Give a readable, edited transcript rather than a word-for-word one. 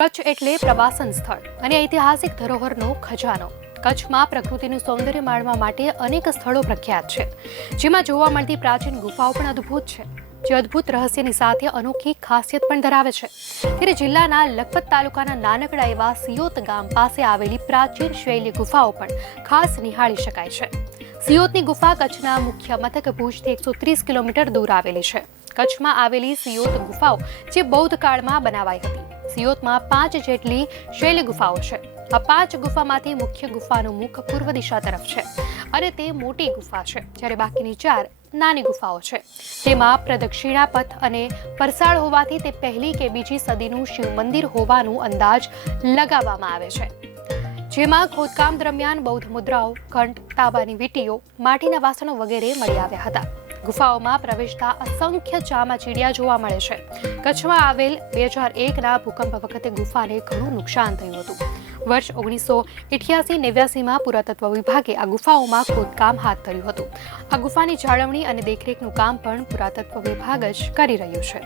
કચ્છ એટલે પ્રવાસન સ્થળ અને ઐતિહાસિક ધરોહરનો ખજાનો। કચ્છમાં પ્રકૃતિનું સૌંદર્ય માણવા માટે અનેક સ્થળો પ્રખ્યાત છે, જેમાં જોવા મળતી પ્રાચીન ગુફાઓ પણ અદ્ભુત છે, જે અદ્ભુત રહસ્યની સાથે અનોખી ખાસિયત પણ ધરાવે છે। ત્યારે જિલ્લાના લખપત તાલુકાના નાનકડા એવા સિયોત ગામ પાસે આવેલી પ્રાચીન શૈલી ગુફાઓ પણ ખાસ નિહાળી શકાય છે। સિયોતની ગુફા કચ્છના મુખ્ય મથક ભુજથી 130 કિલોમીટર દૂર આવેલી છે। કચ્છમાં આવેલી સિયોત ગુફાઓ જે બૌદ્ધ કાળમાં બનાવાઈ હતી। સિયોતમાં 5 જેટલી શૈલી ગુફાઓ છે। આ 5 ગુફામાંથી મુખ્ય ગુફાનું મુખ પૂર્વ દિશા તરફ છે અને તે મોટી ગુફા છે, જ્યારે બાકીની 4 નાની ગુફાઓ છે। તેમાં પ્રદક્ષિણા પથ અને પરસાળ હોવાથી તે પહેલી કે બીજી સદીનું શિવ મંદિર હોવાનું અંદાજ લગાવવામાં આવે છે। જેમાં ખોદકામ દરમિયાન બૌદ્ધ મુદ્રાઓ, ઘંટ, તાંબાની વીંટીઓ, માટીના વાસણો વગેરે મળી આવ્યા હતા। ગુફાઓમાં પ્રવેશતા અસંખ્ય ચામાચીડિયા જોવા મળે છે। કચ્છમાં આવેલ 2001ના ભૂકંપ વખતે ગુફાને ઘણું નુકસાન થયું હતું। વર્ષ 1988-89માં પુરાતત્વ વિભાગે આ ગુફાઓમાં ખોદકામ હાથ ધર્યું હતું। આ ગુફાની જાળવણી અને દેખરેખનું કામ પણ પુરાતત્વ વિભાગ જ કરી રહ્યું છે।